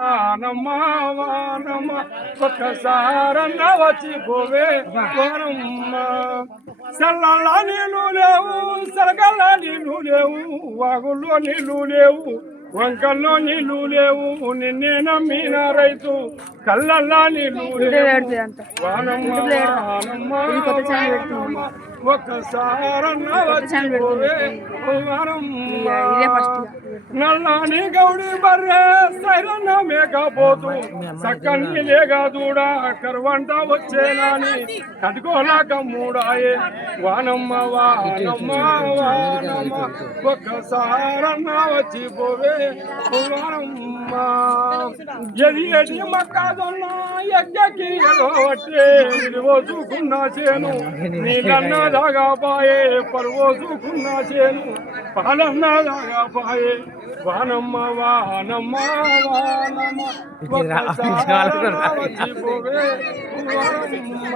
వానమ్మా వానమ్మ ఒక్కసారన్న వచ్చి పోవే వానమ్మ. సెల్లల్లా నీళ్ళు లేవు, సరగల్లా నీళ్ళు లేవు, వాగుల్లో నీళ్ళు లేవు, వంకల్లో నీళ్ళు లేవు, నిన్నే నమ్మిన రైతు కళ్ళల్లా నీళ్ళు లేవు. వానమ్మ వానమ్మ వానమ్మ ఒక్కసారన్న వచ్చి పోవే వానమ్మ. నల్లాని గౌడి బర్రె సైరన్న మేకపోతూ సక్కని లేగా దూడ కరువంట వచ్చేనాని కట్టుకోలేక మూడాయే. వానమ్మ వానమ్మ వానమ్మ ఒక్కసారన్న వచ్చి పోవే వానమ్మ. ఎది ఎది మక్కదొన్న ఎగ్గకి ఎదవట్టే నిలువోసుకున్న చేను నీళ్ళన్న దాగాపాయే పరువోసుకున్న చేను పాలన్న దాగాపాయే. వానమ్మ వానమ్మ వానమ్మ వచ్చి పోవే వానమ్మ.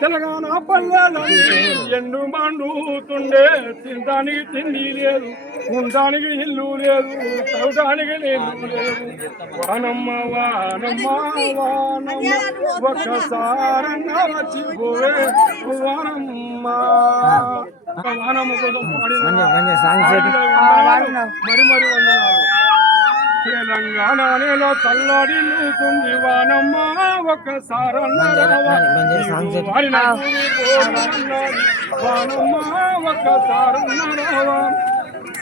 తెలంగాణ పల్లెలన్నీ ఎండు మండుతుండే, తినడానికి తిండి లేదు, ఉండడానికి ఇల్లు లేదు, తాగడానికి నీళ్ళు లేదు. వానమ్మ వానమ్మ వానమ్మ ఒక్కసారన్న వచ్చి పోవే వానమ్మ. వానమ్మ కోసం మరి మరి వందనాలు. తెలంగాణ నేలో తల్లడిల్లుతుంది వానమ్మ ఒక్కసారన్న వానమ్మ ఒక్కసారన్న.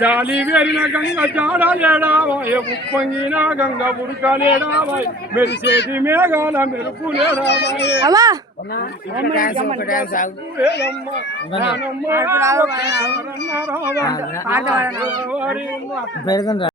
జాలి వేరిన గంగ జాడలేడావాయ, ఉప్పొంగిన గంగ ఉడకలేడావాయ్, మెరిసేటి మేఘాల మెరుపులేడావాయ.